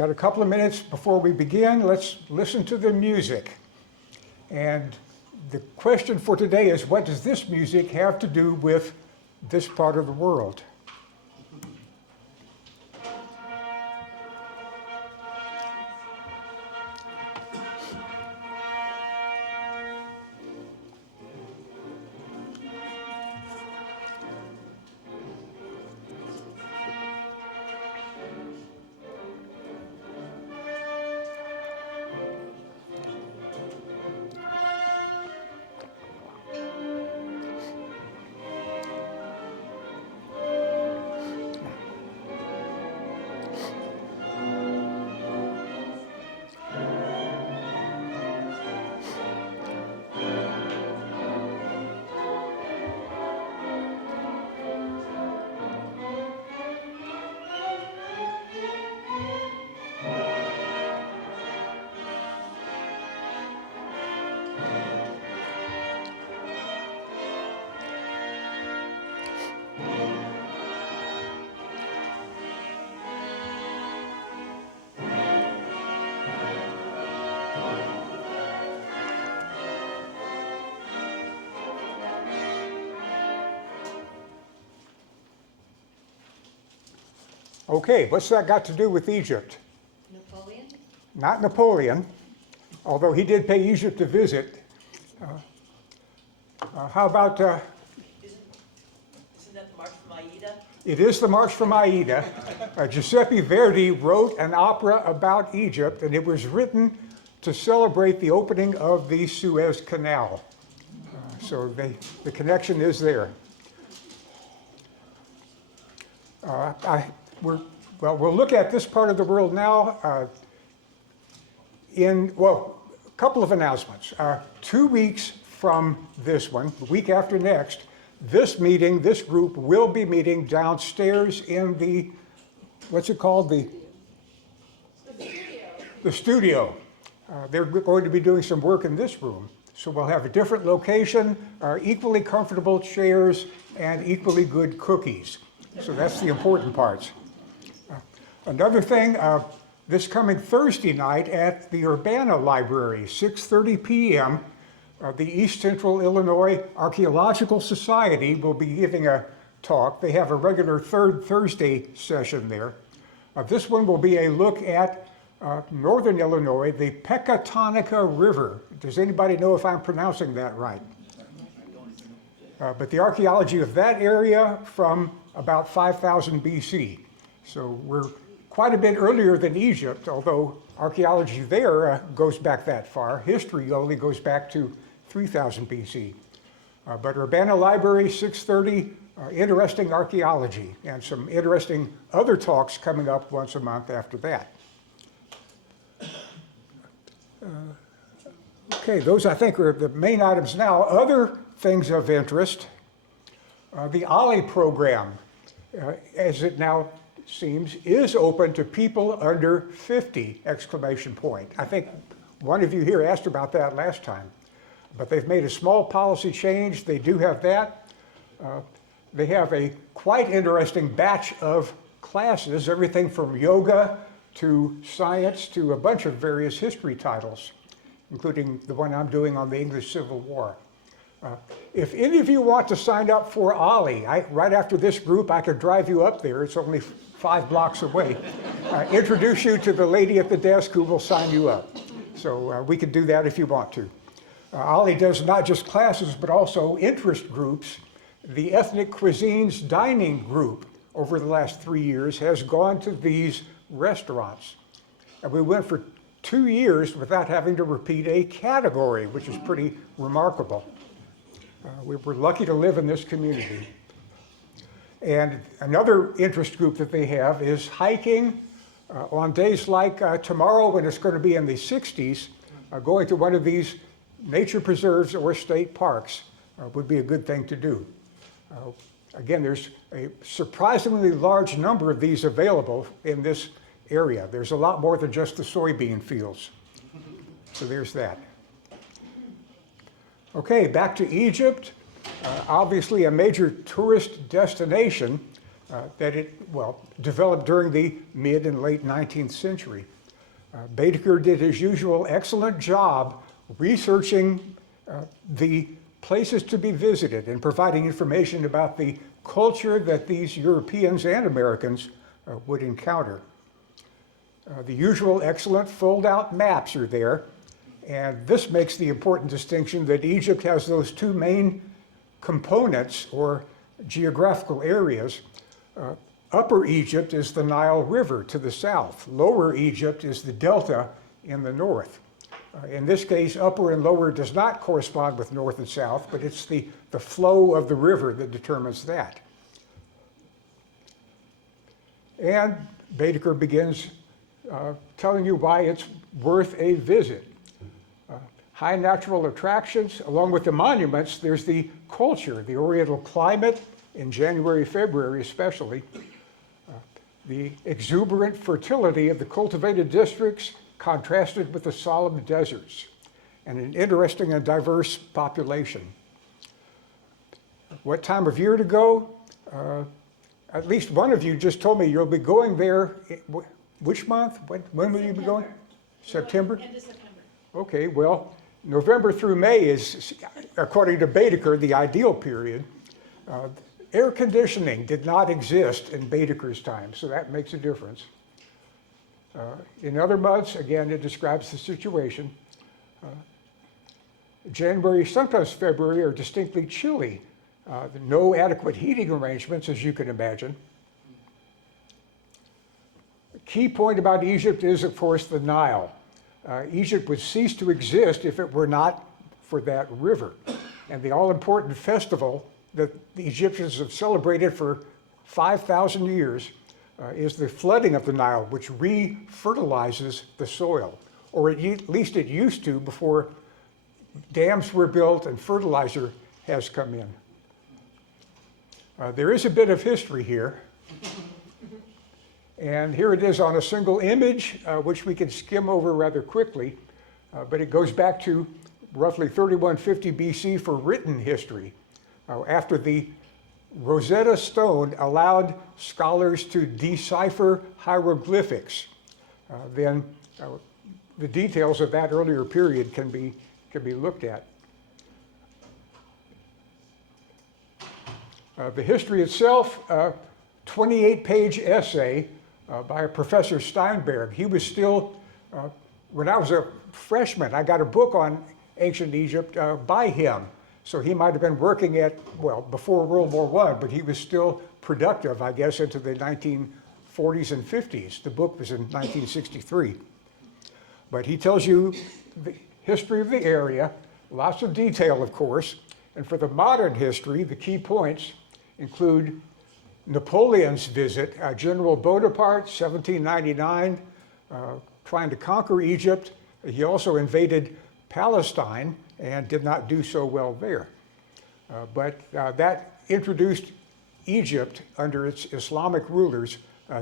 got a couple of minutes before we begin. Let's listen to the music. And the question for today is, what does this music have to do with this part of the world? Okay, what's that got to do with Egypt? Napoleon? Not Napoleon, although he did pay Egypt a visit. How about... Isn't that the March from Aida? It is the March from Aida. Giuseppe Verdi wrote an opera about Egypt, and it was written to celebrate the opening of the Suez Canal. So the connection is there. We'll look at this part of the world now a couple of announcements. 2 weeks from this one, the week after next, this group will be meeting downstairs in the, what's it called? The studio. They're going to be doing some work in this room. So we'll have a different location, equally comfortable chairs, and equally good cookies. So that's the important parts. Another thing, this coming Thursday night at the Urbana Library, 6:30 p.m., the East Central Illinois Archaeological Society will be giving a talk. They have a regular third Thursday session there. This one will be a look at northern Illinois, the Pecatonica River. Does anybody know if I'm pronouncing that right? But the archaeology of that area from about 5000 BC. So we're quite a bit earlier than Egypt, although archaeology there goes back that far. History only goes back to 3000 BC. But Urbana Library, 6:30, interesting archaeology, and some interesting other talks coming up once a month after that. Okay, those I think are the main items now. Other things of interest, the OLLI program, as it now seems, is open to people under 50, exclamation point. I think one of you here asked about that last time, but they've made a small policy change. They do have that. They have a quite interesting batch of classes, everything from yoga to science to a bunch of various history titles, including the one I'm doing on the English Civil War. If any of you want to sign up for OLLI, right after this group, I could drive you up there. It's only 5 blocks away. Introduce you to the lady at the desk who will sign you up. So we can do that if you want to. OLLI does not just classes, but also interest groups. The Ethnic Cuisines Dining Group, over the last 3 years, has gone to these restaurants. And we went for 2 years without having to repeat a category, which is pretty remarkable. We were lucky to live in this community. And another interest group that they have is hiking on days like tomorrow, when it's going to be in the 60s, going to one of these nature preserves or state parks would be a good thing to do. Again, there's a surprisingly large number of these available in this area. There's a lot more than just the soybean fields. So there's that. Okay, back to Egypt. Obviously a major tourist destination. developed during the mid and late 19th century. Baedeker did his usual excellent job researching the places to be visited and providing information about the culture that these Europeans and Americans would encounter. The usual excellent fold-out maps are there, and this makes the important distinction that Egypt has those two main components or geographical areas. Upper Egypt is the Nile River to the south. Lower Egypt is the Delta in the north. In this case, upper and lower does not correspond with north and south, but it's the flow of the river that determines that. And Baedeker begins telling you why it's worth a visit. High natural attractions, along with the monuments, there's the culture, the oriental climate, in January, February especially, the exuberant fertility of the cultivated districts contrasted with the solemn deserts, and an interesting and diverse population. What time of year to go? At least one of you just told me you'll be going there, which month? When will you be going? September? End of September. Okay, well, November through May is, according to Baedeker, the ideal period. Air conditioning did not exist in Baedeker's time, so that makes a difference. In other months, again, it describes the situation. January, sometimes February, are distinctly chilly. No adequate heating arrangements, as you can imagine. The key point about Egypt is, of course, the Nile. Egypt would cease to exist if it were not for that river. And the all-important festival that the Egyptians have celebrated for 5,000 years is the flooding of the Nile, which re-fertilizes the soil, or at least it used to before dams were built and fertilizer has come in. There is a bit of history here, and here it is on a single image, which we can skim over rather quickly, but it goes back to roughly 3150 BC for written history. After the Rosetta Stone allowed scholars to decipher hieroglyphics, then the details of that earlier period can be looked at. The history itself, 28-page essay by Professor Steinberg. He was still, when I was a freshman, I got a book on ancient Egypt by him. So he might have been working at, well, before World War I, but he was still productive, I guess, into the 1940s and 50s. The book was in 1963. But he tells you the history of the area, lots of detail, of course. And for the modern history, the key points include Napoleon's visit, General Bonaparte, 1799, trying to conquer Egypt. He also invaded Palestine and did not do so well there. But that introduced Egypt under its Islamic rulers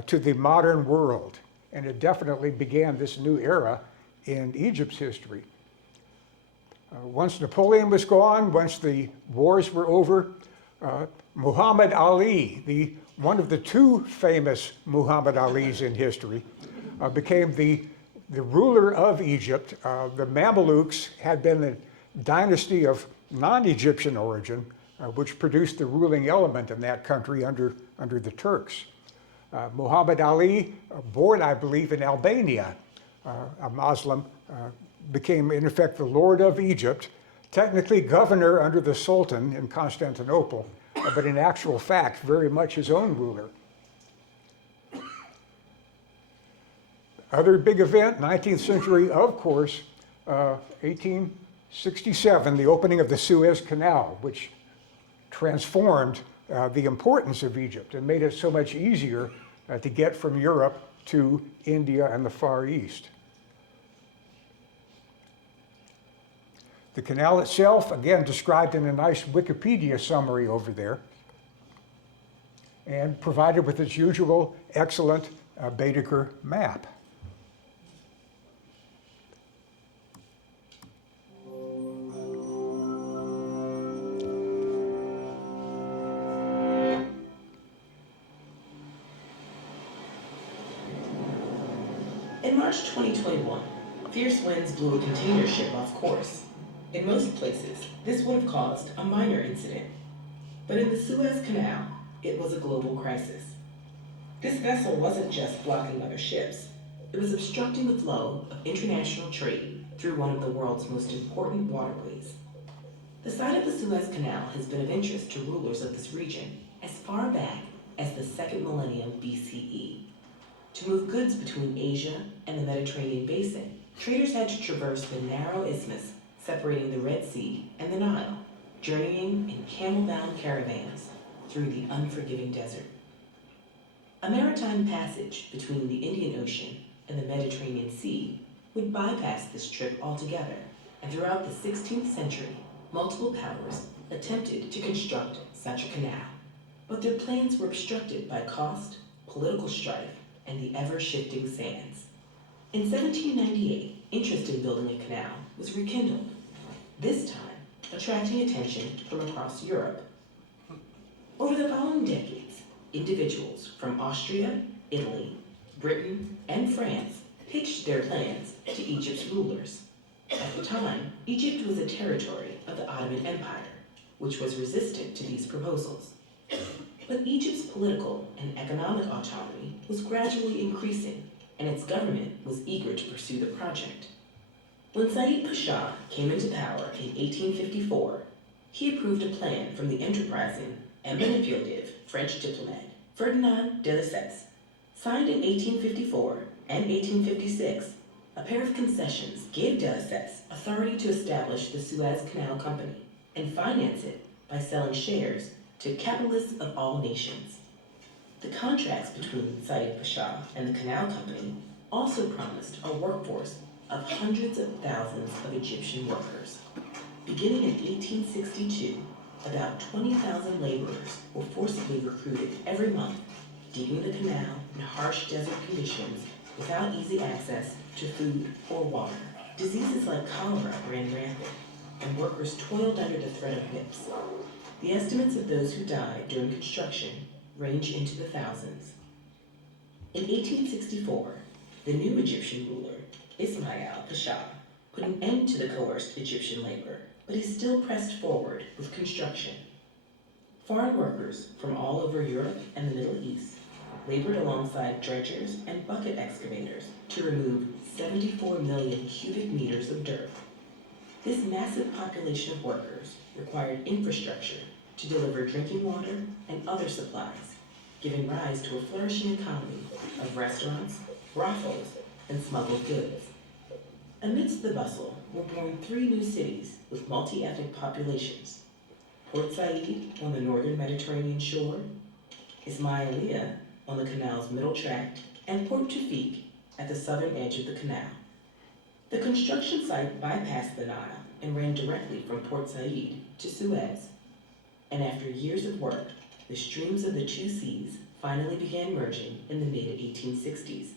to the modern world. And it definitely began this new era in Egypt's history. Once Napoleon was gone, once the wars were over, Muhammad Ali, one of the two famous Muhammad Alis in history, became the ruler of Egypt. The Mamelukes had been a dynasty of non-Egyptian origin, which produced the ruling element in that country under the Turks. Muhammad Ali, born, I believe, in Albania, a Muslim, became, in effect, the Lord of Egypt, technically governor under the Sultan in Constantinople, but in actual fact, very much his own ruler. Other big event, 19th century, of course, 1867, the opening of the Suez Canal, which transformed the importance of Egypt and made it so much easier to get from Europe to India and the Far East. The canal itself, again, described in a nice Wikipedia summary over there, and provided with its usual excellent Baedeker map. March 2021, fierce winds blew a container ship off course. In most places, this would have caused a minor incident. But in the Suez Canal, it was a global crisis. This vessel wasn't just blocking other ships, it was obstructing the flow of international trade through one of the world's most important waterways. The site of the Suez Canal has been of interest to rulers of this region as far back as the 2nd millennium BCE. To move goods between Asia and the Mediterranean basin, traders had to traverse the narrow isthmus separating the Red Sea and the Nile, journeying in camel-bound caravans through the unforgiving desert. A maritime passage between the Indian Ocean and the Mediterranean Sea would bypass this trip altogether, and throughout the 16th century, multiple powers attempted to construct such a canal, but their plans were obstructed by cost, political strife, and the ever-shifting sands. In 1798, interest in building a canal was rekindled, this time attracting attention from across Europe. Over the following decades, individuals from Austria, Italy, Britain, and France pitched their plans to Egypt's rulers. At the time, Egypt was a territory of the Ottoman Empire, which was resistant to these proposals. But Egypt's political and economic autonomy was gradually increasing, and its government was eager to pursue the project. When Said Pasha came into power in 1854, he approved a plan from the enterprising and manipulative French diplomat Ferdinand de Lesseps. Signed in 1854 and 1856, a pair of concessions gave de Lesseps authority to establish the Suez Canal Company and finance it by selling shares to capitalists of all nations. The contracts between Said Pasha and the Canal Company also promised a workforce of hundreds of thousands of Egyptian workers. Beginning in 1862, about 20,000 laborers were forcibly recruited every month, digging the canal in harsh desert conditions without easy access to food or water. Diseases like cholera ran rampant, and workers toiled under the threat of whips. The estimates of those who died during construction range into the thousands. In 1864, the new Egyptian ruler, Ismail Pasha, put an end to the coerced Egyptian labor, but he still pressed forward with construction. Foreign workers from all over Europe and the Middle East labored alongside dredgers and bucket excavators to remove 74 million cubic meters of dirt. This massive population of workers required infrastructure to deliver drinking water and other supplies, giving rise to a flourishing economy of restaurants, brothels, and smuggled goods. Amidst the bustle were born 3 new cities with multi-ethnic populations: Port Said on the northern Mediterranean shore, Ismailia on the canal's middle tract, and Port Tawfiq at the southern edge of the canal. The construction site bypassed the Nile and ran directly from Port Said to Suez. And after years of work, the streams of the 2 seas finally began merging in the mid-1860s.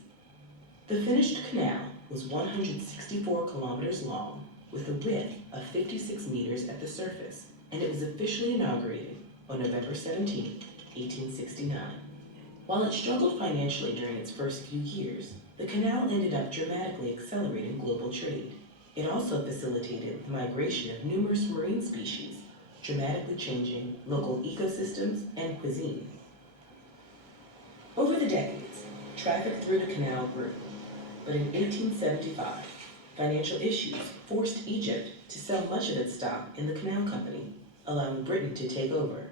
The finished canal was 164 kilometers long, with a width of 56 meters at the surface, and it was officially inaugurated on November 17, 1869. While it struggled financially during its first few years, the canal ended up dramatically accelerating global trade. It also facilitated the migration of numerous marine species, dramatically changing local ecosystems and cuisine. Over the decades, traffic through the canal grew, but in 1875, financial issues forced Egypt to sell much of its stock in the Canal Company, allowing Britain to take over.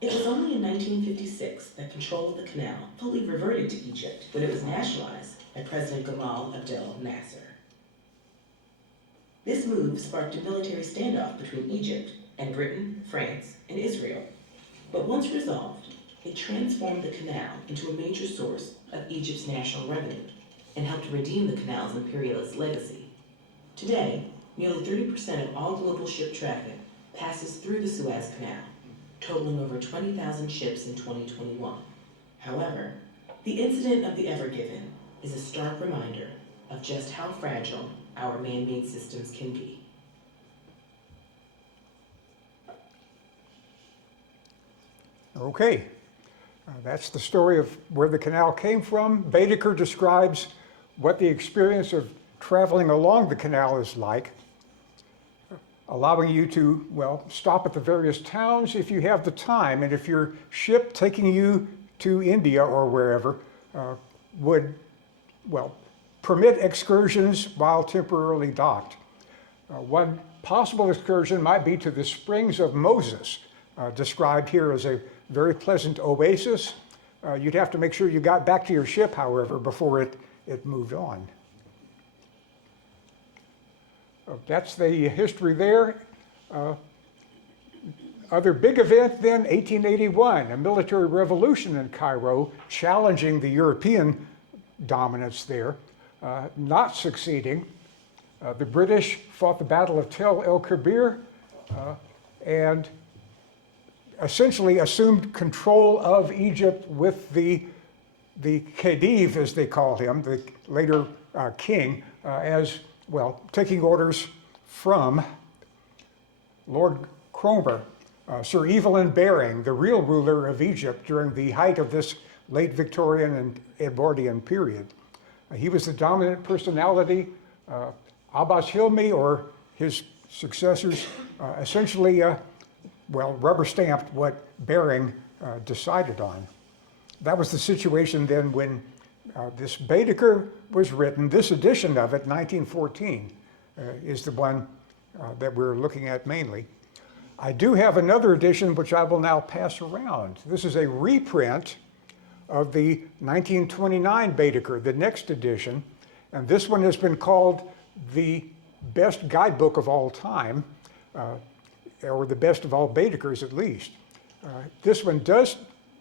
It was only in 1956 that control of the canal fully reverted to Egypt when it was nationalized by President Gamal Abdel Nasser. This move sparked a military standoff between Egypt and Britain, France, and Israel. But once resolved, it transformed the canal into a major source of Egypt's national revenue and helped redeem the canal's imperialist legacy. Today, nearly 30% of all global ship traffic passes through the Suez Canal, totaling over 20,000 ships in 2021. However, the incident of the Ever Given is a stark reminder of just how fragile our man-made systems can be. Okay, that's the story of where the canal came from. Baedeker describes what the experience of traveling along the canal is like, allowing you to, well, stop at the various towns if you have the time, and if your ship taking you to India or wherever would, well, permit excursions while temporarily docked. One possible excursion might be to the Springs of Moses, described here as a very pleasant oasis. You'd have to make sure you got back to your ship, however, before it moved on. That's the history there. Other big event then, 1881, a military revolution in Cairo, challenging the European dominance there, not succeeding. The British fought the Battle of Tel el-Kebir and essentially assumed control of Egypt with the Khedive, as they called him, the later king, as well, taking orders from Lord Cromer, Sir Evelyn Baring, the real ruler of Egypt during the height of this late Victorian and Edwardian period. He was the dominant personality. Abbas Hilmi, or his successors, essentially, well, rubber stamped what Baring decided on. That was the situation then when this Baedeker was written. This edition of it, 1914, is the one that we're looking at mainly. I do have another edition which I will now pass around. This is a reprint of the 1929 Baedeker, the next edition, and this one has been called the best guidebook of all time, or the best of all Baedekers at least. This one does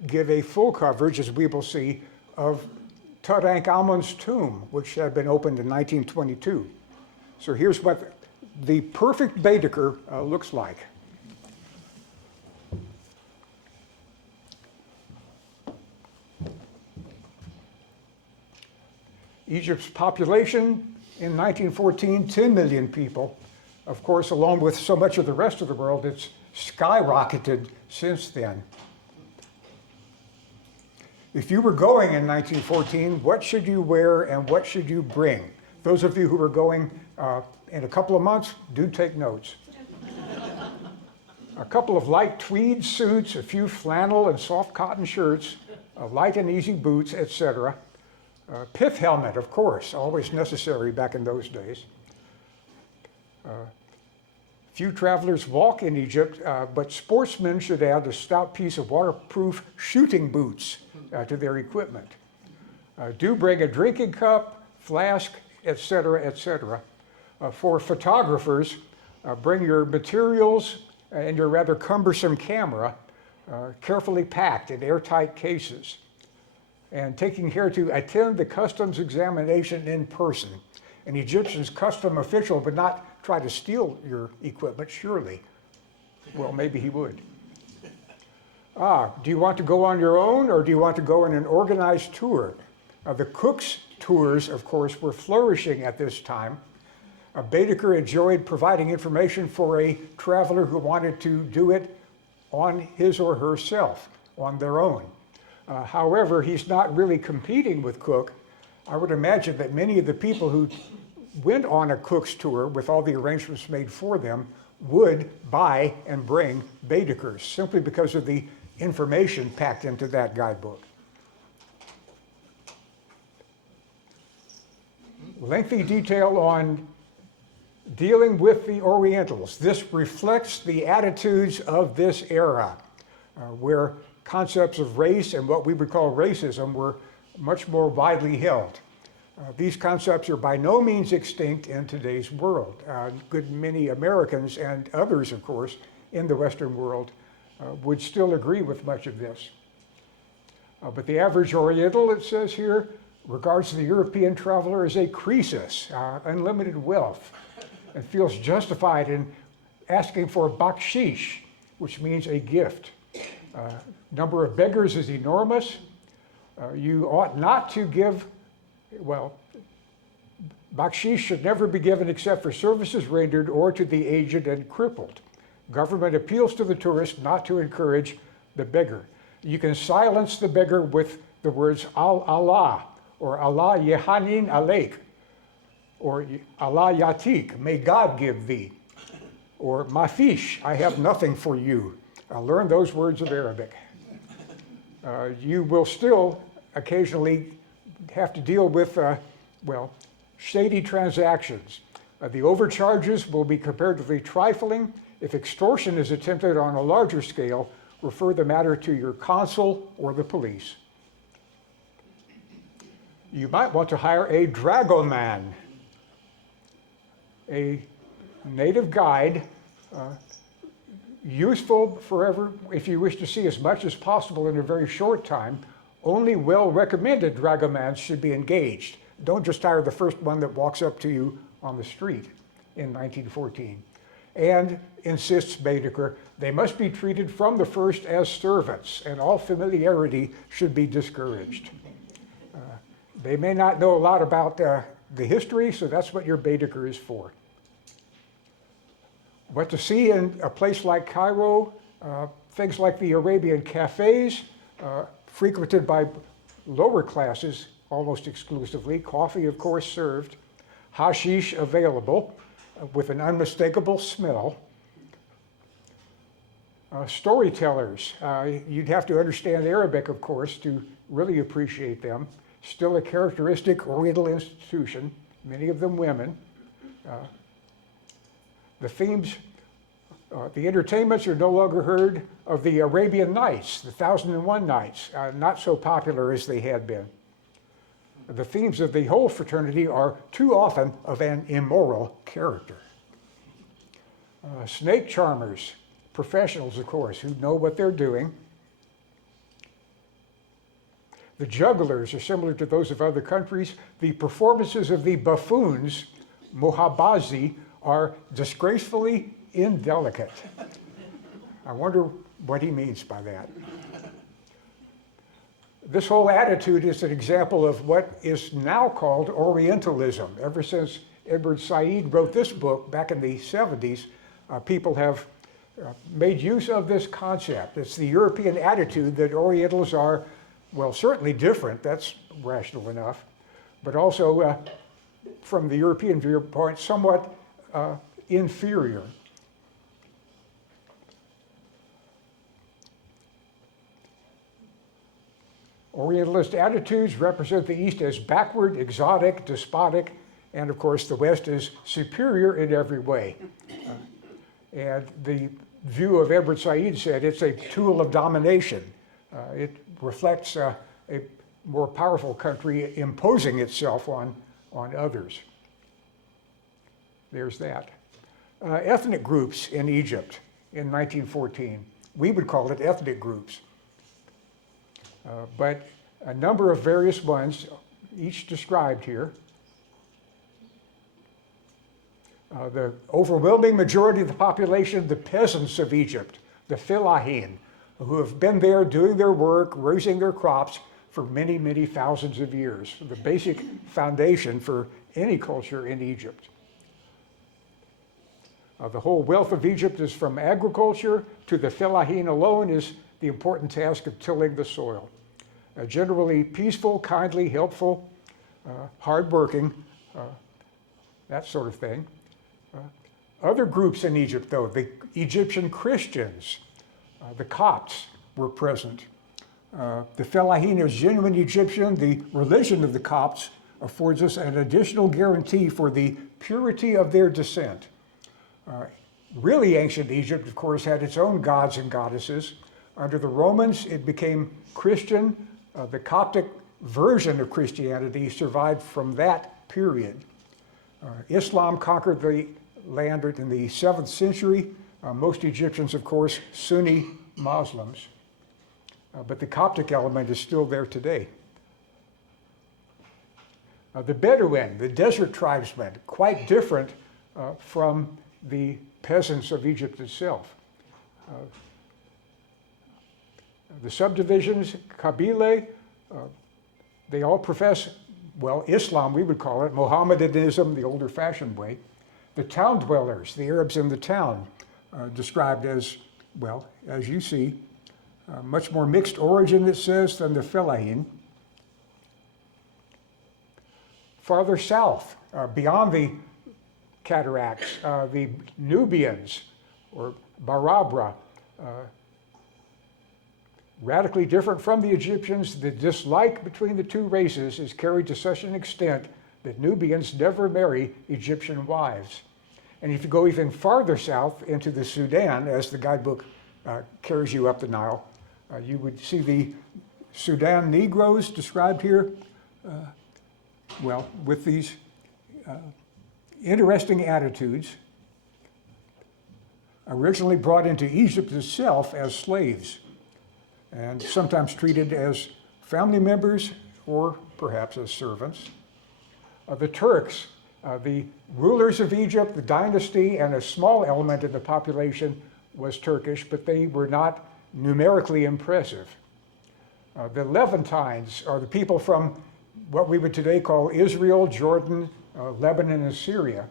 give a full coverage, as we will see, of Tutankhamun's tomb, which had been opened in 1922. So here's what the perfect Baedeker looks like. Egypt's population in 1914, 10 million people. Of course, along with so much of the rest of the world, it's skyrocketed since then. If you were going in 1914, what should you wear and what should you bring? Those of you who are going in a couple of months, do take notes. A couple of light tweed suits, a few flannel and soft cotton shirts, light and easy boots, etc. Pith helmet, of course, always necessary back in those days. Few travelers walk in Egypt, but sportsmen should add a stout piece of waterproof shooting boots to their equipment. Do bring a drinking cup, flask, etc., etc. For photographers, bring your materials and your rather cumbersome camera carefully packed in airtight cases, and taking care to attend the customs examination in person. An Egyptian's custom official would not try to steal your equipment, surely. Well, maybe he would. Do you want to go on your own, or do you want to go on an organized tour? The Cook's tours, of course, were flourishing at this time. Baedeker enjoyed providing information for a traveler who wanted to do it on his or herself, on their own. However, he's not really competing with Cook. I would imagine that many of the people who went on a Cook's tour with all the arrangements made for them would buy and bring Baedekers simply because of the information packed into that guidebook. Lengthy detail on dealing with the Orientals. This reflects the attitudes of this era, where concepts of race and what we would call racism were much more widely held. These concepts are by no means extinct in today's world. Good many Americans and others, of course, in the Western world would still agree with much of this. But the average Oriental, it says here, regards the European traveler as a Croesus, unlimited wealth, and feels justified in asking for bakshish, which means a gift. Number of beggars is enormous. You ought not to give, well, bakshish should never be given except for services rendered or to the aged and crippled. Government appeals to the tourist not to encourage the beggar. You can silence the beggar with the words Allah or Allah Yehanin Aleik, or Allah Yatik, may God give thee, or Mafish, I have nothing for you. Learn those words of Arabic. You will still occasionally have to deal with, well, shady transactions. The overcharges will be comparatively trifling. If extortion is attempted on a larger scale, refer the matter to your consul or the police. You might want to hire a dragoman, a native guide, useful forever if you wish to see as much as possible in a very short time. Only well-recommended dragomans should be engaged. Don't just hire the first one that walks up to you on the street in 1914. And, insists Baedeker, they must be treated from the first as servants, and all familiarity should be discouraged. They may not know a lot about the history, so that's what your Baedeker is for. What to see in a place like Cairo, things like the Arabian cafes, frequented by lower classes almost exclusively, coffee of course served, hashish available with an unmistakable smell. Storytellers, you'd have to understand Arabic of course to really appreciate them. Still a characteristic Oriental institution, many of them women. The themes, the entertainments are no longer heard of the Arabian Nights, the 1001 Nights, not so popular as they had been. The themes of the whole fraternity are too often of an immoral character. Snake charmers, professionals of course, who know what they're doing. The jugglers are similar to those of other countries. The performances of the buffoons, mohabbazi, are disgracefully indelicate. I wonder what he means by that. This whole attitude is an example of what is now called Orientalism. Ever since Edward Said wrote this book back in the 70s, people have made use of this concept. It's the European attitude that Orientals are, well, certainly different, that's rational enough, but also from the European viewpoint, somewhat inferior. Orientalist attitudes represent the East as backward, exotic, despotic, and of course the West is superior in every way. And the view of Edward Said said it's a tool of domination. It reflects a more powerful country imposing itself on others. There's that. Ethnic groups in Egypt in 1914. We would call it ethnic groups. But a number of various ones, each described here. The overwhelming majority of the population, the peasants of Egypt, the fellahin, who have been there doing their work, raising their crops for many, many thousands of years, the basic foundation for any culture in Egypt. The whole wealth of Egypt is from agriculture. To the fellahin alone is the important task of tilling the soil. Generally peaceful, kindly, helpful, hardworking, that sort of thing. Other groups in Egypt, though, the Egyptian Christians, the Copts were present. The fellahin is genuine Egyptian. The religion of the Copts affords us an additional guarantee for the purity of their descent. Really ancient Egypt, of course, had its own gods and goddesses. Under the Romans, it became Christian. The Coptic version of Christianity survived from that period. Islam conquered the land in the 7th century. Most Egyptians, of course, Sunni Muslims. But the Coptic element is still there today. The Bedouin, the desert tribesmen, quite different from the peasants of Egypt itself. The subdivisions, Kabyle, they all profess, well, Islam we would call it, Mohammedanism, the older fashioned way. The town dwellers, the Arabs in the town, described as, well, as you see, much more mixed origin, it says, than the fellahin. farther south, beyond the cataracts, the Nubians, or Barabra, radically different from the Egyptians. The dislike between the two races is carried to such an extent that Nubians never marry Egyptian wives. And if you go even farther south into the Sudan, as the guidebook carries you up the Nile, you would see the Sudan Negroes described here, well, with these interesting attitudes, originally brought into Egypt itself as slaves, and sometimes treated as family members or perhaps as servants. The Turks, the rulers of Egypt, the dynasty, and a small element in the population was Turkish, but they were not numerically impressive. The Levantines are the people from what we would today call Israel, Jordan, Lebanon, and Syria.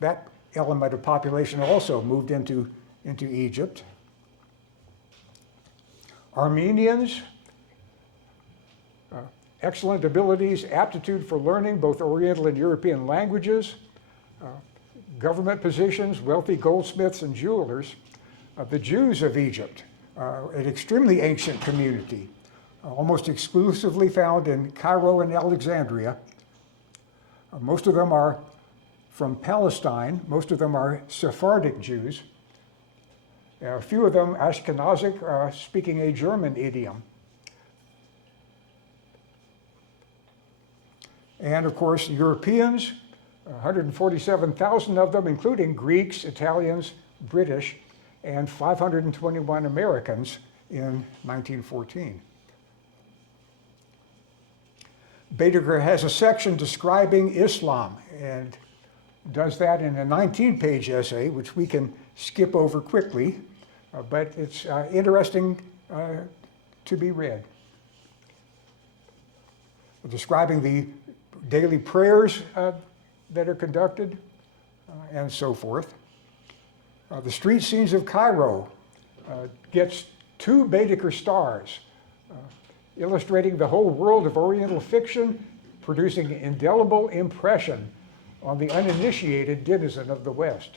That element of population also moved into Egypt. Armenians, excellent abilities, aptitude for learning both Oriental and European languages, government positions, wealthy goldsmiths and jewelers. The Jews of Egypt, an extremely ancient community, almost exclusively found in Cairo and Alexandria. Most of them are from Palestine. Most of them are Sephardic Jews. A few of them Ashkenazic, speaking a German idiom. And of course, Europeans, 147,000 of them, including Greeks, Italians, British, and 521 Americans in 1914. Baedeker has a section describing Islam and does that in a 19-page essay, which we can skip over quickly, but it's interesting to be read. Describing the daily prayers that are conducted and so forth. The street scenes of Cairo gets 2 Baedeker stars, illustrating the whole world of Oriental fiction, producing an indelible impression on the uninitiated denizen of the West.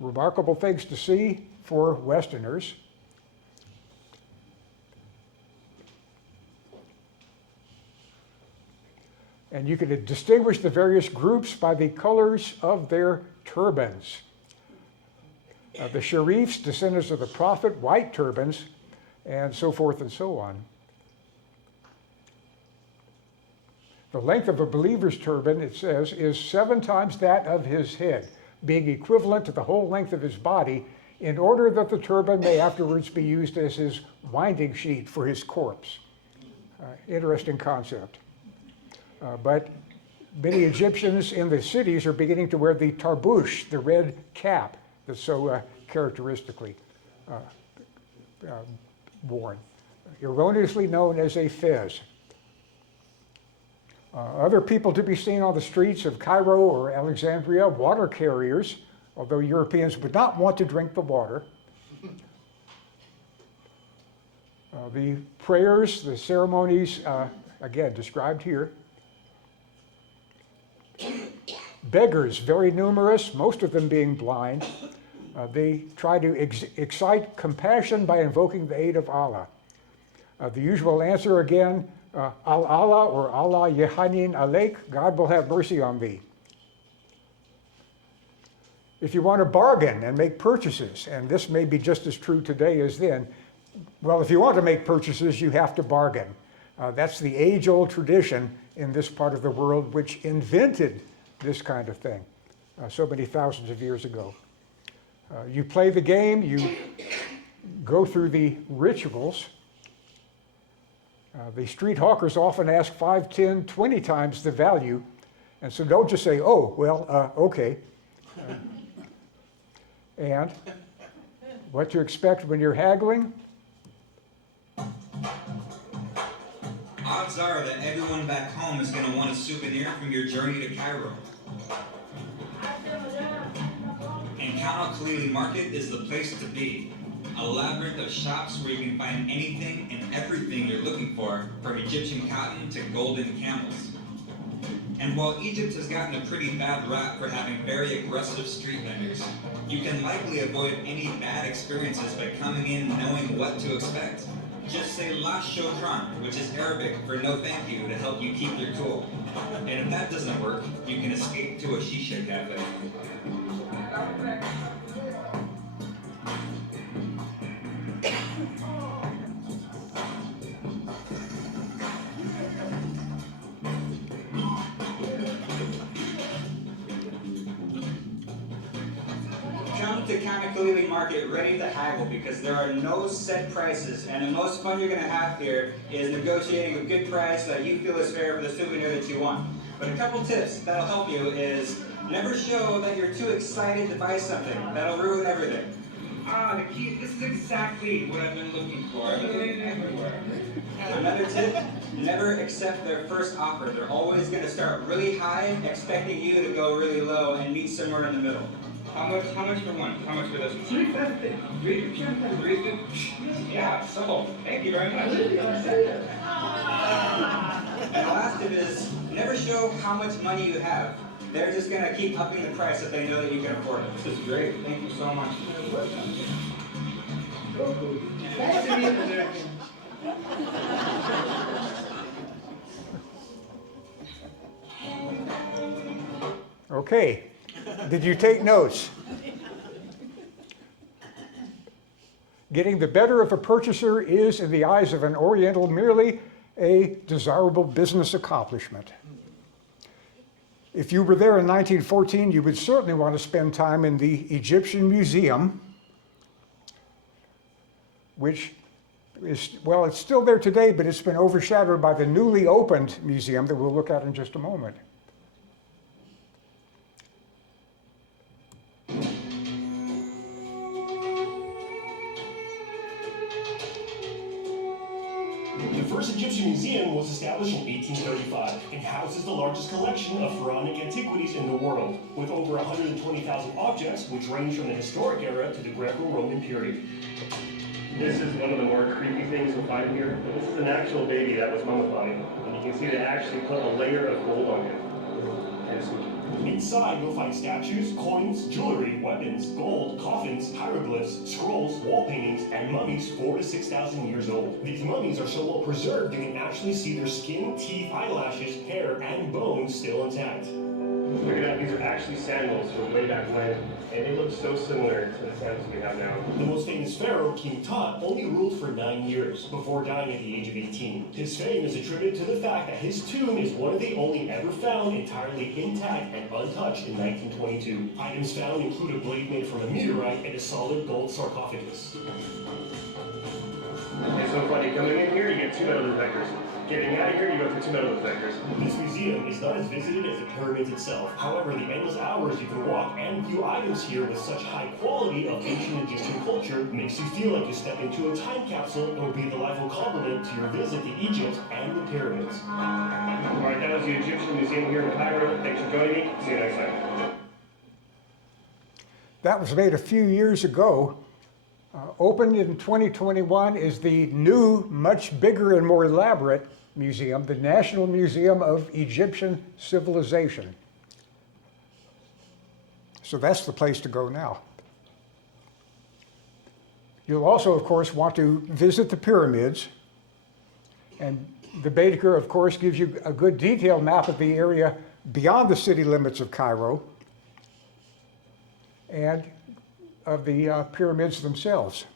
Remarkable things to see for Westerners. And you can distinguish the various groups by the colors of their turbans. The Sharifs, descendants of the Prophet, white turbans, and so forth and so on. The length of a believer's turban, it says, is 7 times that of his head, being equivalent to the whole length of his body, in order that the turban may afterwards be used as his winding sheet for his corpse. Interesting concept. But many Egyptians in the cities are beginning to wear the tarbouche, the red cap that's so characteristically worn, erroneously known as a fez. Other people to be seen on the streets of Cairo or Alexandria, water carriers, although Europeans would not want to drink the water. The prayers, the ceremonies, again, described here. Beggars, very numerous, most of them being blind. They try to excite compassion by invoking the aid of Allah. The usual answer again, Al-Allah or Allah Yehanin Aleik, God will have mercy on thee. If you want to bargain and make purchases, and this may be just as true today as then, well, if you want to make purchases, you have to bargain. That's the age-old tradition in this part of the world which invented this kind of thing so many thousands of years ago. You play the game, you go through the rituals. The street hawkers often ask 5, 10, 20 times the value, and so don't just say, oh, well, okay. And what to expect when you're haggling? Odds are that everyone back home is going to want a souvenir from your journey to Cairo. And Khan al-Khalili Market is the place to be. A labyrinth of shops where you can find anything and everything you're looking for, from Egyptian cotton to golden camels. And while Egypt has gotten a pretty bad rap for having very aggressive street vendors, you can likely avoid any bad experiences by coming in knowing what to expect. Just say la shukran, which is Arabic for no thank you, to help you keep your cool. And if that doesn't work, you can escape to a shisha cafe. Come to Kanakalili Market ready to haggle because there are no set prices, and the most fun you're going to have here is negotiating a good price that you feel is fair for the souvenir that you want. But a couple tips that'll help you is never show that you're too excited to buy something. That'll ruin everything. The key, this is exactly what I've been looking for. I've been looking everywhere. Another tip, never accept their first offer. They're always going to start really high, expecting you to go really low and meet somewhere in the middle. How much for one? How much for this one? 350. 350? Yeah, sold. Thank you very much. And the last tip is, never show how much money you have. They're just going to keep upping the price if they know that you can afford it. This is great. Thank you so much. Okay, did you take notes? Getting the better of a purchaser is, in the eyes of an Oriental, merely a desirable business accomplishment. If you were there in 1914, you would certainly want to spend time in the Egyptian Museum, which is, well, it's still there today, but it's been overshadowed by the newly opened museum that we'll look at in just a moment. The first Egyptian museum was established in 1835 and houses the largest collection of pharaonic antiquities in the world, with over 120,000 objects which range from the historic era to the Greco-Roman period. This is one of the more creepy things you'll find here. This is an actual baby that was mummified, and you can see they actually put a layer of gold on him. Inside, you'll find statues, coins, jewelry, weapons, gold, coffins, hieroglyphs, scrolls, wall paintings, and mummies 4,000 to 6,000 years old. These mummies are so well preserved you can actually see their skin, teeth, eyelashes, hair, and bones still intact. Look at that, these are actually sandals from way back when, and they look so similar to the sandals we have now. The most famous pharaoh, King Tut, only ruled for 9 years before dying at the age of 18. His fame is attributed to the fact that his tomb is one of the only ever found entirely intact and untouched in 1922. Items found include a blade made from a meteorite and a solid gold sarcophagus. It's so funny, coming in here you get 2 metal detectors. Getting out of here, you go through 2 metal detectors. This museum is not as visited as the pyramids itself. However, the endless hours you can walk and view items here with such high quality of ancient Egyptian culture makes you feel like you step into a time capsule and will be a delightful complement to your visit to Egypt and the pyramids. Alright, that was the Egyptian Museum here in Cairo. Thanks for joining me. See you next time. That was made a few years ago. Opened in 2021 is the new, much bigger and more elaborate museum, the National Museum of Egyptian Civilization. So that's the place to go now. You'll also, of course, want to visit the pyramids. And the Baedeker, of course, gives you a good detailed map of the area beyond the city limits of Cairo and of the pyramids themselves.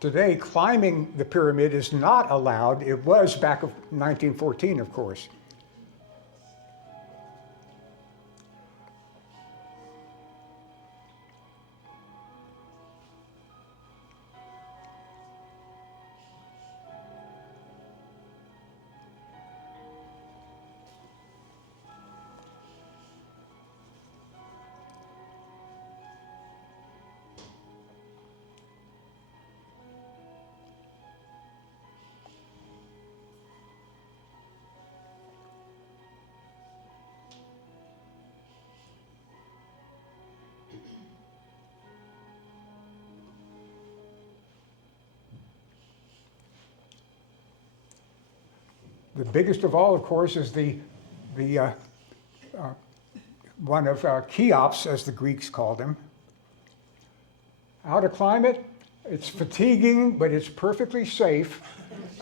Today, climbing the pyramid is not allowed. It was back in 1914, of course. The biggest of all, of course, is the one of Cheops, as the Greeks called him. How to climb it? It's fatiguing, but it's perfectly safe.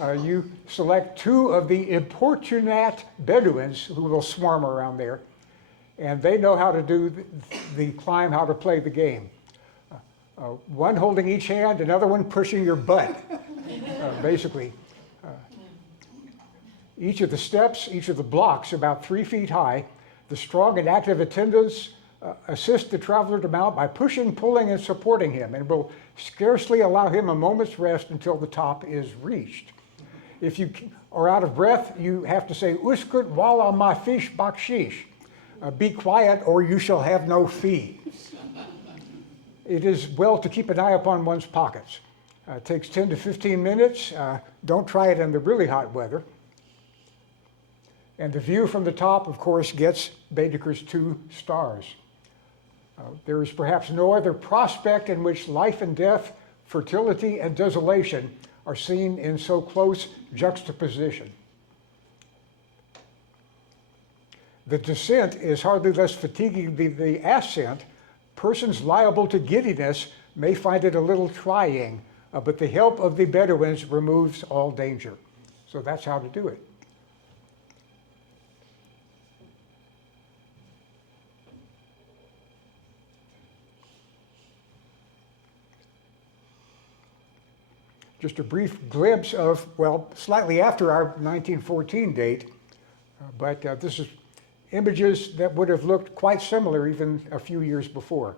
You select 2 of the importunate Bedouins who will swarm around there, and they know how to do the climb, how to play the game. One holding each hand, another one pushing your butt, basically. Each of the steps, each of the blocks, about 3 feet high. The strong and active attendants assist the traveler to mount by pushing, pulling, and supporting him, and will scarcely allow him a moment's rest until the top is reached. If you are out of breath, you have to say, "Uskut wala ma fish bakshish." Be quiet or you shall have no fee. It is well to keep an eye upon one's pockets. It takes 10 to 15 minutes. Don't try it in the really hot weather. And the view from the top, of course, gets Baedeker's 2 stars. There is perhaps no other prospect in which life and death, fertility and desolation are seen in so close juxtaposition. The descent is hardly less fatiguing than the ascent. Persons liable to giddiness may find it a little trying, but the help of the Bedouins removes all danger. So that's how to do it. Just a brief glimpse of, well, slightly after our 1914 date, but this is images that would have looked quite similar even a few years before.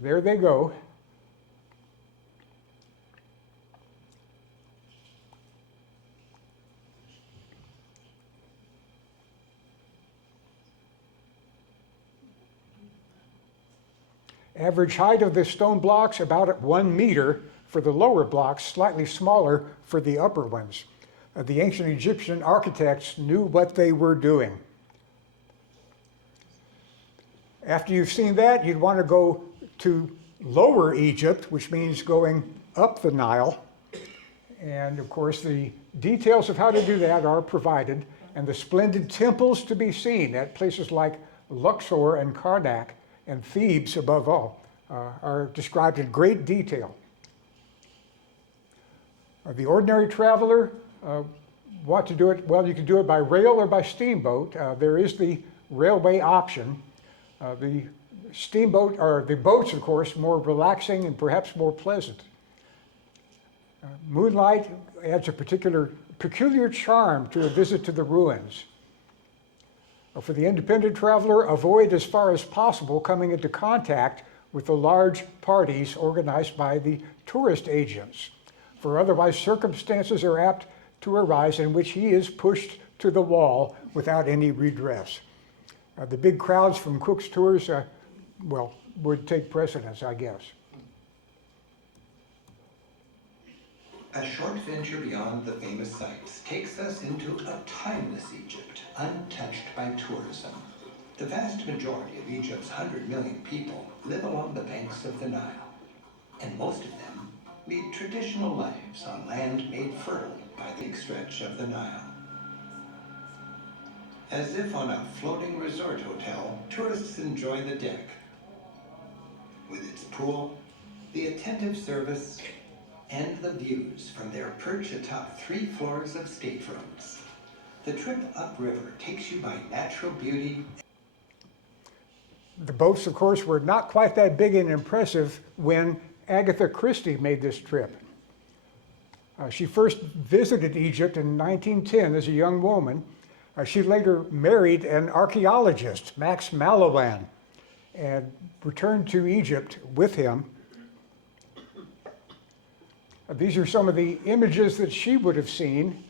There they go. Average height of the stone blocks about at 1 meter for the lower blocks, slightly smaller for the upper ones. The ancient Egyptian architects knew what they were doing. After you've seen that, you'd want to go to Lower Egypt, which means going up the Nile. And of course, the details of how to do that are provided, and the splendid temples to be seen at places like Luxor and Karnak and Thebes, above all, are described in great detail. The ordinary traveler, want to do it, well, you can do it by rail or by steamboat. There is the railway option. The steamboat, or the boats, of course, more relaxing and perhaps more pleasant. Moonlight adds a peculiar charm to a visit to the ruins. For the independent traveler, avoid as far as possible coming into contact with the large parties organized by the tourist agents, for otherwise circumstances are apt to arise in which he is pushed to the wall without any redress. The big crowds from Cook's tours, well, would take precedence, I guess. A short venture beyond the famous sites takes us into a timeless Egypt, untouched by tourism. The vast majority of Egypt's 100 million people live along the banks of the Nile, and most of them lead traditional lives on land made fertile by the big stretch of the Nile. As if on a floating resort hotel, tourists enjoy the deck, with its pool, the attentive service, and the views from their perch atop 3 floors of staterooms. The trip upriver takes you by natural beauty. The boats, of course, were not quite that big and impressive when Agatha Christie made this trip. She first visited Egypt in 1910 as a young woman. She later married an archaeologist, Max Mallowan, and returned to Egypt with him. These are some of the images that she would have seen.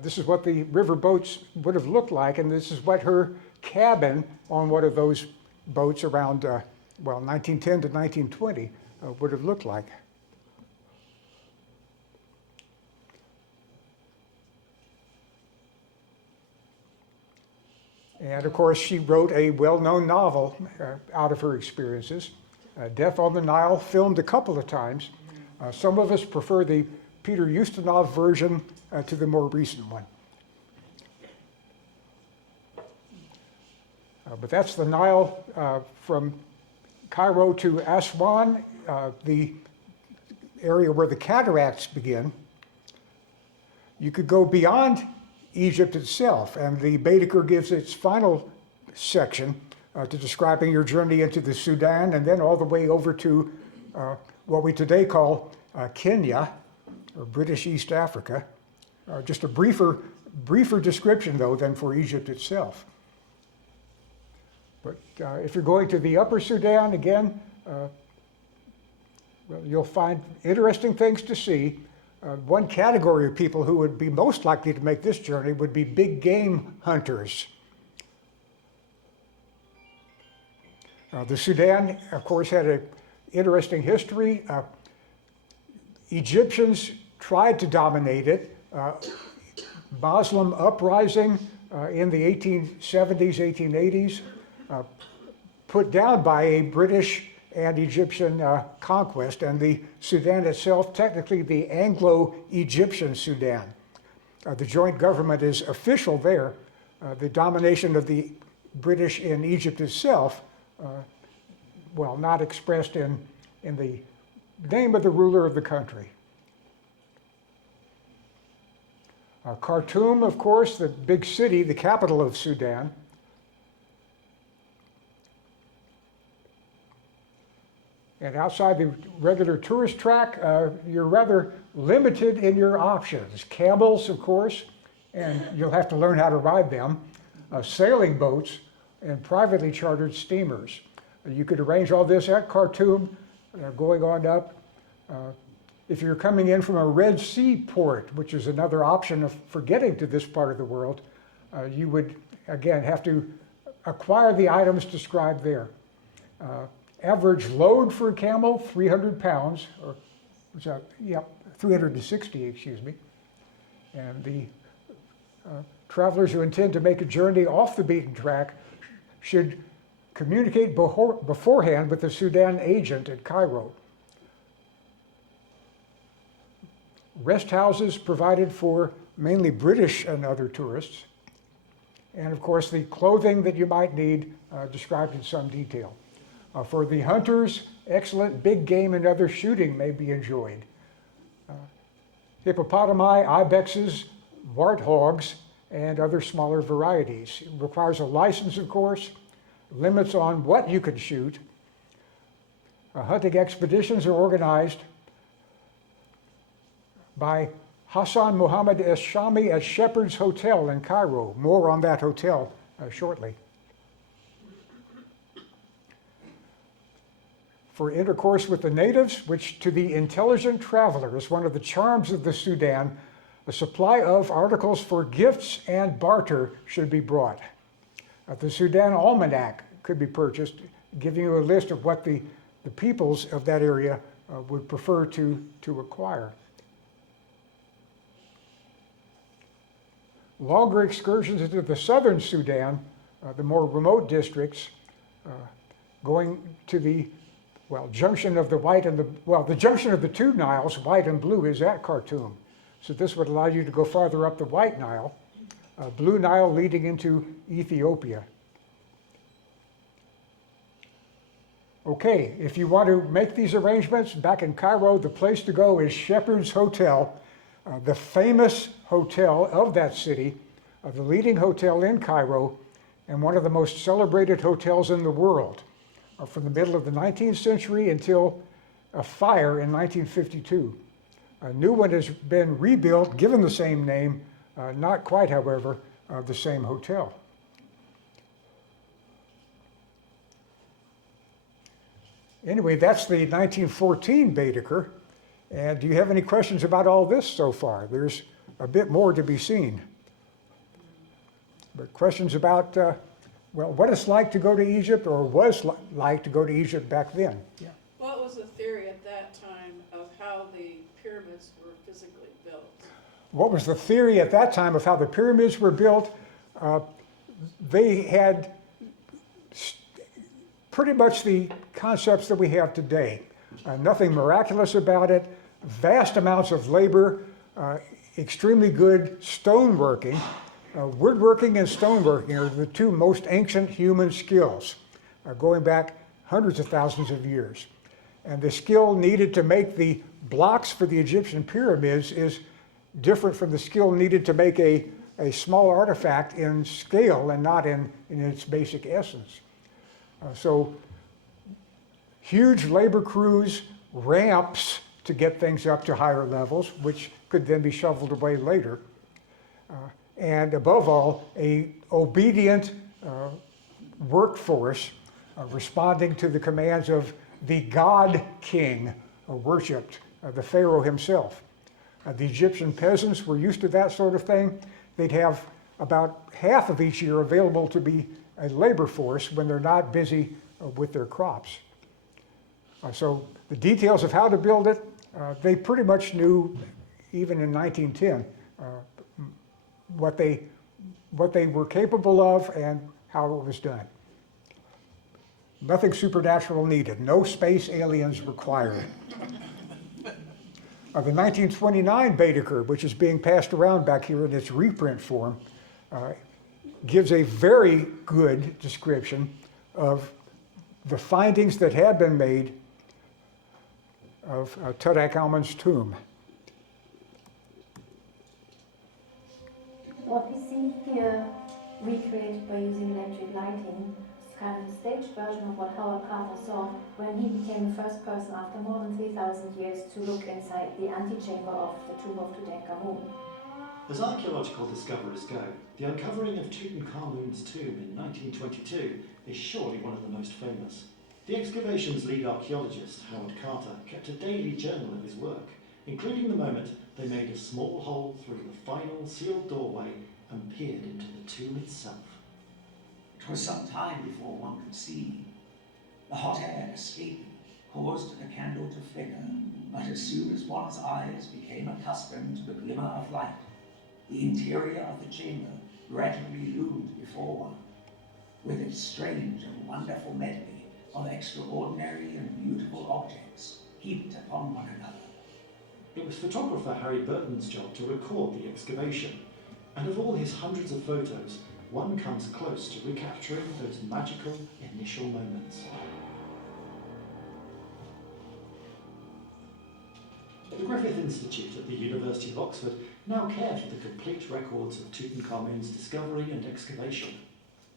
This is what the river boats would have looked like, and this is what her cabin on one of those boats around, 1910 to 1920 would have looked like. And of course, she wrote a well-known novel out of her experiences. Death on the Nile, filmed a couple of times. Some of us prefer the Peter Ustinov version to the more recent one. But that's the Nile from Cairo to Aswan, the area where the cataracts begin. You could go beyond Egypt itself, and the Baedeker gives its final section to describing your journey into the Sudan, and then all the way over to what we today call Kenya, or British East Africa. Just a briefer description, though, than for Egypt itself. But if you're going to the Upper Sudan, again, well, you'll find interesting things to see. One category of people who would be most likely to make this journey would be big game hunters. The Sudan, of course, had an interesting history. Egyptians tried to dominate it. Muslim uprising in the 1870s, 1880s, put down by a British and Egyptian conquest, and the Sudan itself, technically the Anglo-Egyptian Sudan. The joint government is official there. The domination of the British in Egypt itself, well, not expressed in the name of the ruler of the country. Khartoum, of course, the big city, the capital of Sudan. And outside the regular tourist track, you're rather limited in your options. Camels, of course, and you'll have to learn how to ride them. Sailing boats and privately chartered steamers. You could arrange all this at Khartoum, going on up. If you're coming in from a Red Sea port, which is another option for getting to this part of the world, you would, again, have to acquire the items described there. Average load for a camel, 300 pounds, or, 360, excuse me. And the travelers who intend to make a journey off the beaten track should communicate beforehand with the Sudan agent at Cairo. Rest houses provided for mainly British and other tourists. And of course, the clothing that you might need described in some detail. For the hunters, excellent big game and other shooting may be enjoyed. Hippopotami, ibexes, warthogs, and other smaller varieties. It requires a license, of course, limits on what you can shoot. Hunting expeditions are organized by Hassan Mohammed Shami at Shepherd's Hotel in Cairo. More on that hotel shortly. For intercourse with the natives, which to the intelligent traveler is one of the charms of the Sudan, a supply of articles for gifts and barter should be brought. The Sudan Almanac could be purchased, giving you a list of what the peoples of that area would prefer to acquire. Longer excursions into the southern Sudan, the more remote districts, going to the junction of the white and the junction of the two Niles, white and blue, is at Khartoum. So this would allow you to go farther up the White Nile, Blue Nile leading into Ethiopia. Okay, if you want to make these arrangements back in Cairo, the place to go is Shepherd's Hotel, the famous hotel of that city, the leading hotel in Cairo, and one of the most celebrated hotels in the world. From the middle of the 19th century until a fire in 1952. A new one has been rebuilt, given the same name, not quite, however, the same hotel. Anyway, that's the 1914 Baedeker. And do you have any questions about all this so far? There's a bit more to be seen. But questions about what it's like to go to Egypt, or was like to go to Egypt back then. Yeah. What was the theory at that time of how the pyramids were physically built? What was the theory at that time of how the pyramids were built? They had pretty much the concepts that we have today. Nothing miraculous about it. Vast amounts of labor, extremely good stoneworking, Woodworking and stoneworking are the two most ancient human skills, going back hundreds of thousands of years. And the skill needed to make the blocks for the Egyptian pyramids is different from the skill needed to make a small artifact in scale and not in its basic essence. So huge labor crews, ramps to get things up to higher levels, which could then be shoveled away later. And above all, a obedient workforce responding to the commands of the god king worshipped, the pharaoh himself. The Egyptian peasants were used to that sort of thing. They'd have about half of each year available to be a labor force when they're not busy with their crops. So the details of how to build it, they pretty much knew, even in 1910, what they were capable of and how it was done. Nothing supernatural needed, no space aliens required. The 1929 Baedeker, which is being passed around back here in its reprint form, gives a very good description of the findings that had been made of Tutankhamun's tomb. What we see here, recreated by using electric lighting, is kind of a staged version of what Howard Carter saw when he became the first person after more than 3,000 years to look inside the antechamber of the tomb of Tutankhamun. As archaeological discoveries go, the uncovering of Tutankhamun's tomb in 1922 is surely one of the most famous. The excavation's lead archaeologist, Howard Carter, kept a daily journal of his work, including the moment they made a small hole through the final sealed doorway and peered into the tomb itself. It was some time before one could see. The hot air escaping caused the candle to flicker, but as soon as one's eyes became accustomed to the glimmer of light, the interior of the chamber gradually loomed before one, with its strange and wonderful medley of extraordinary and beautiful objects heaped upon one another. It was photographer Harry Burton's job to record the excavation, and of all his hundreds of photos, one comes close to recapturing those magical initial moments. The Griffith Institute at the University of Oxford now care for the complete records of Tutankhamun's discovery and excavation.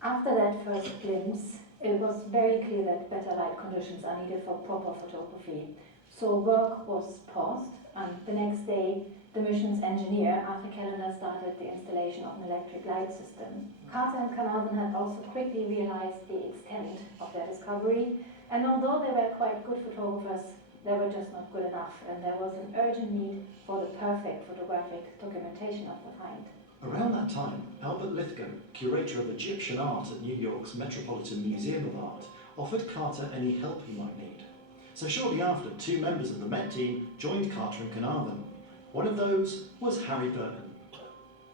After that first glimpse, it was very clear that better light conditions are needed for proper photography. So work was paused, and the next day, the mission's engineer, Arthur Callender, started the installation of an electric light system. Carter and Carnarvon had also quickly realized the extent of their discovery, and although they were quite good photographers, they were just not good enough, and there was an urgent need for the perfect photographic documentation of the find. Around that time, Albert Lithgow, curator of Egyptian art at New York's Metropolitan Museum of Art, offered Carter any help he might need. So shortly after, two members of the Met team joined Carter and Carnarvon. One of those was Harry Burton.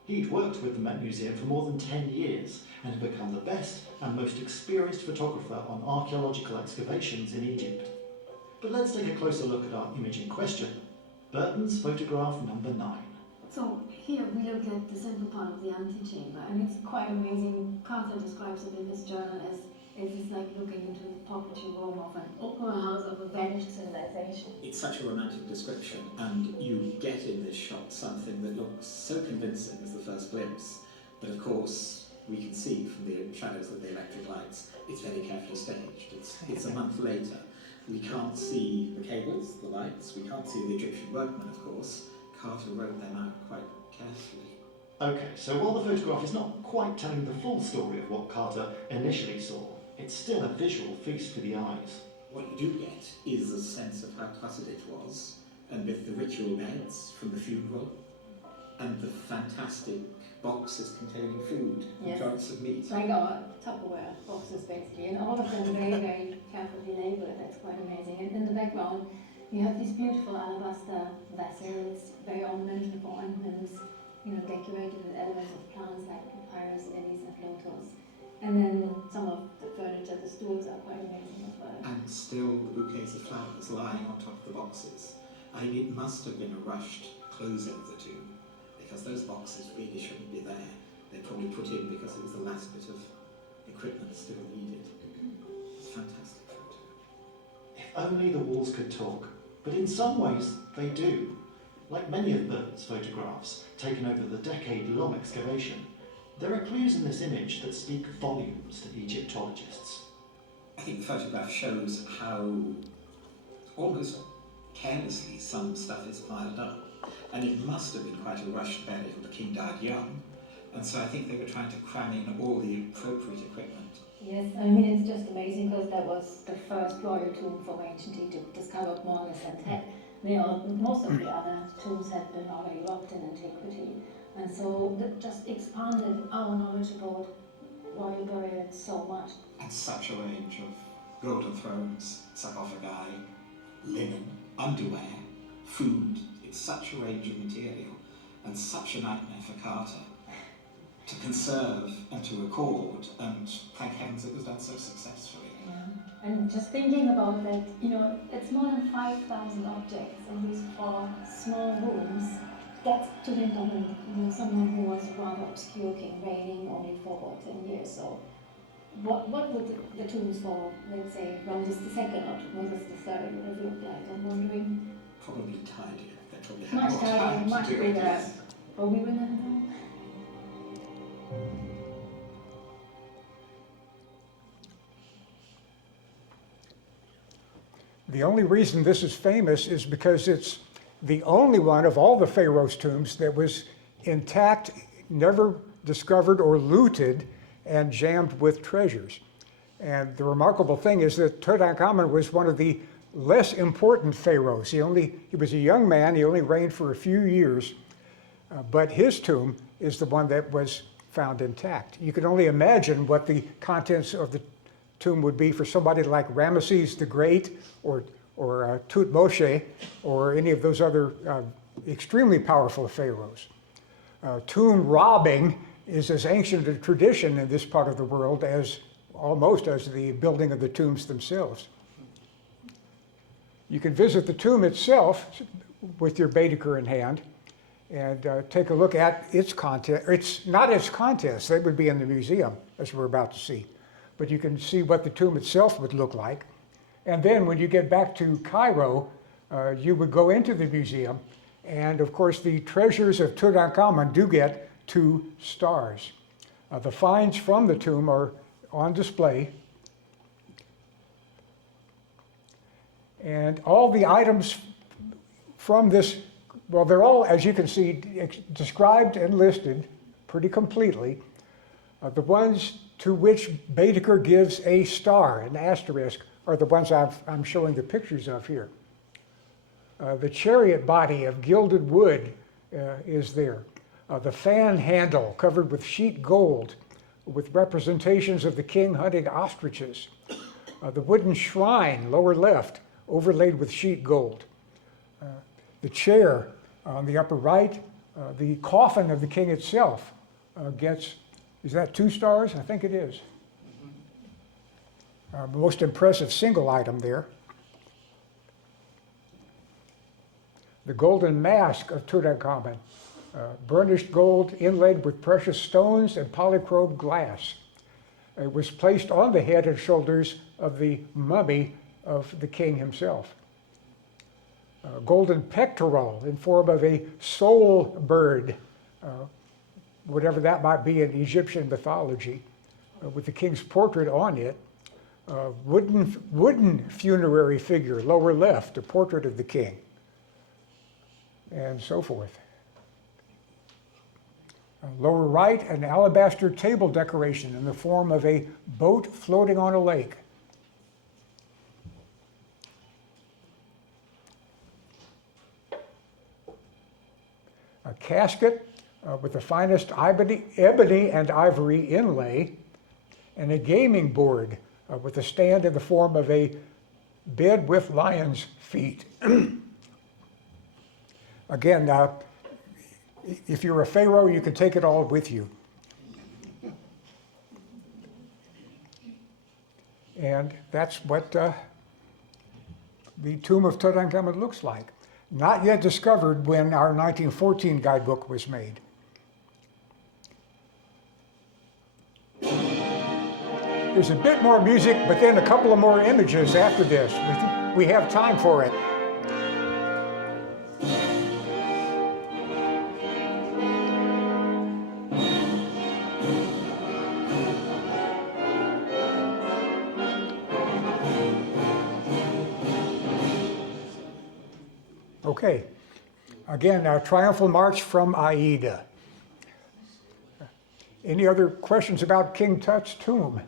He'd worked with the Met Museum for more than 10 years and had become the best and most experienced photographer on archaeological excavations in Egypt. But let's take a closer look at our image in question, Burton's photograph number 9. So here we look at the central part of the antechamber, and it's quite amazing. Carter describes it in his journal as it's like looking into the poverty room of an opera house of a vanished civilization. It's such a romantic description, and you get in this shot something that looks so convincing as the first glimpse, but of course we can see from the shadows of the electric lights, it's very carefully staged. It's a month later. We can't see the cables, the lights, we can't see the Egyptian workmen, of course. Carter wrote them out quite carefully. Okay, so while the photograph is not quite telling the full story of what Carter initially saw, it's still a visual feast for the eyes. What you do get is a sense of how cluttered it was, and with the ritual beds from the funeral, and the fantastic boxes containing food, Yes. joints of meat. Like our Tupperware boxes, basically, and all of them very, very carefully labeled. That's quite amazing. And in the background, you have these beautiful alabaster vessels, very ornamental for ornaments, decorated with elements of plants like papyrus, lilies, and lotus. And then some of the furniture, the stools, are quite amazing as well. And still the bouquets of flowers lying on top of the boxes. I mean, it must have been a rushed closing of the tomb, because those boxes really shouldn't be there they probably put in because it was the last bit of equipment still needed. It's a fantastic photo. If only the walls could talk, but in some ways they do. Like many of Burton's photographs, taken over the decade-long excavation, there are clues in this image that speak volumes to Egyptologists. I think the photograph shows how almost carelessly some stuff is piled up. And it must have been quite a rushed burial. The king died young, and so I think they were trying to cram in all the appropriate equipment. Yes, I mean, it's just amazing because that was the first royal tomb from ancient Egypt discovered more or less intact. Most of the other tombs had been already robbed in antiquity, and so that just expanded our knowledge about royal burial so much. And such a range of golden thrones, sarcophagi, linen, underwear, food. It's such a range of material, and such a nightmare for Carter to conserve and to record, and thank heavens it was done so successfully. Yeah. And just thinking about that, it's more than 5,000 objects in these 4 small rooms. That's Tutankhamun, someone who was a rather obscure king, reigning only for 10 years. So, what would the tombs for, let's say, Ramses II or Moses III have looked like? I'm wondering. Probably tidier. They probably had Much more tidier, time much to do it. bigger. Yes. But we will never know. The only reason this is famous is because it's the only one of all the pharaoh's tombs that was intact, never discovered or looted, and jammed with treasures. And the remarkable thing is that Tutankhamun was one of the less important pharaohs. He was a young man, he only reigned for a few years, but his tomb is the one that was found intact. You can only imagine what the contents of the tomb would be for somebody like Ramesses the Great or Tutmoshe or any of those other extremely powerful pharaohs. Tomb robbing is as ancient a tradition in this part of the world as almost as the building of the tombs themselves. You can visit the tomb itself with your Baedeker in hand and take a look at its content. It's not its contents, they would be in the museum, as we're about to see. But you can see what the tomb itself would look like. And then when you get back to Cairo, you would go into the museum, and of course the treasures of Tutankhamun do get 2 stars. The finds from the tomb are on display. And all the items from this, well, they're all, as you can see, described and listed pretty completely. The ones to which Baedeker gives a star, an asterisk, are the ones I'm showing the pictures of here. The chariot body of gilded wood is there. The fan handle covered with sheet gold with representations of the king hunting ostriches. The wooden shrine, lower left, overlaid with sheet gold. The chair on the upper right, the coffin of the king itself gets, is that 2 stars? I think it is. The most impressive single item there. The golden mask of Tutankhamun, burnished gold inlaid with precious stones and polychrome glass. It was placed on the head and shoulders of the mummy of the king himself. Golden pectoral in form of a soul bird, whatever that might be in Egyptian mythology, with the king's portrait on it. Wooden funerary figure, lower left, a portrait of the king, and so forth. Lower right, an alabaster table decoration in the form of a boat floating on a lake. A casket with the finest ebony and ivory inlay, and a gaming board with a stand in the form of a bed with lion's feet. Again, if you're a pharaoh, you can take it all with you. And that's what the tomb of Tutankhamun looks like. Not yet discovered when our 1914 guidebook was made. There's a bit more music, but then a couple of more images after this. We have time for it. Okay, again, a triumphal march from Aida. Any other questions about King Tut's tomb?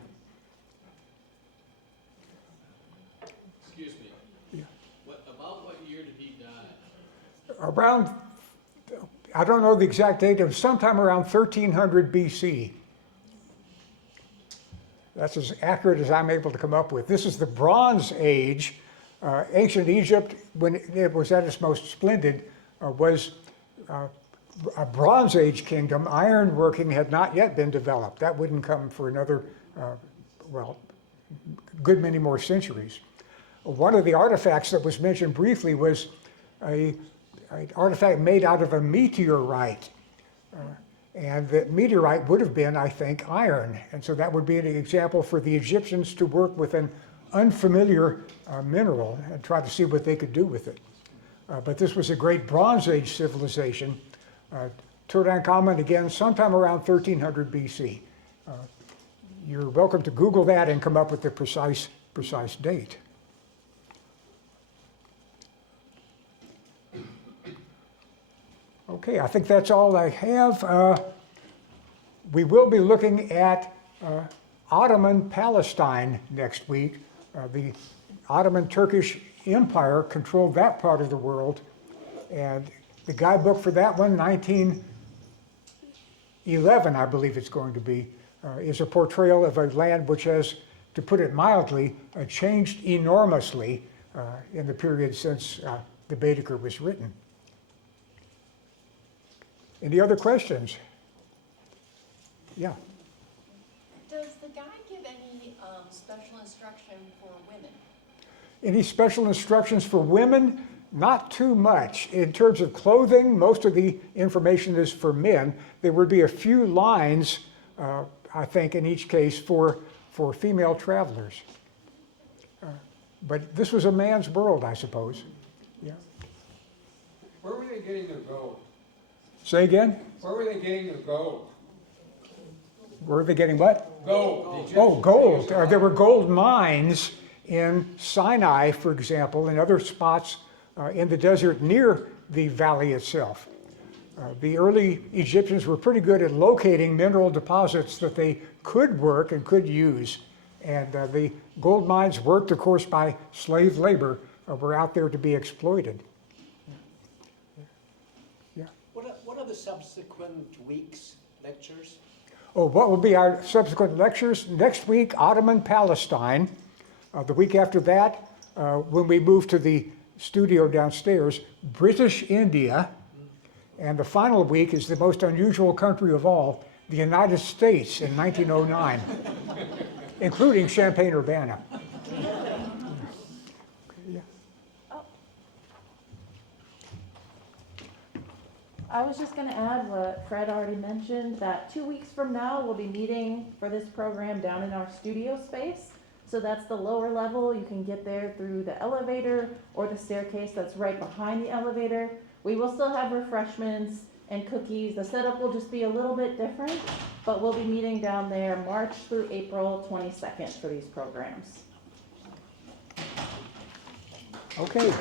Excuse me. Yeah. About what year did he die? Around, I don't know the exact date, it was sometime around 1300 BC. That's as accurate as I'm able to come up with. This is the Bronze Age. Ancient Egypt, when it was at its most splendid, was a Bronze Age kingdom. Ironworking had not yet been developed. That wouldn't come for another, well, good many more centuries. One of the artifacts that was mentioned briefly was an artifact made out of a meteorite. And that meteorite would have been, I think, iron. And so that would be an example for the Egyptians to work with an unfamiliar mineral and try to see what they could do with it. But this was a great Bronze Age civilization. Tutankhamun, again, sometime around 1300 BC. You're welcome to Google that and come up with the precise date. Okay, I think that's all I have. We will be looking at Ottoman Palestine next week. The Ottoman Turkish Empire controlled that part of the world, and the guidebook for that one, 1911, I believe it's going to be, is a portrayal of a land which has, to put it mildly, changed enormously in the period since the Baedeker was written. Any other questions? Yeah. Does the guide give any special instruction for women? Any special instructions for women? Not too much. In terms of clothing, most of the information is for men. There would be a few lines, I think, in each case for female travelers. But this was a man's world, I suppose. Yeah. Where were they getting their gold? Say again? Where were they getting their gold? Where are they getting what? Gold. Oh, gold. There were gold mines in Sinai, for example, and other spots in the desert near the valley itself. The early Egyptians were pretty good at locating mineral deposits that they could work and could use. And the gold mines, worked, of course, by slave labor, were out there to be exploited. Yeah. What are the subsequent weeks' lectures? Oh, what will be our subsequent lectures? Next week, Ottoman Palestine. The week after that, when we move to the studio downstairs, British India. And the final week is the most unusual country of all, the United States in 1909, including Champaign-Urbana. I was just going to add what Fred already mentioned, that 2 weeks from now, we'll be meeting for this program down in our studio space. So that's the lower level. You can get there through the elevator or the staircase that's right behind the elevator. We will still have refreshments and cookies. The setup will just be a little bit different, but we'll be meeting down there March through April 22nd for these programs. Okay.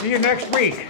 See you next week.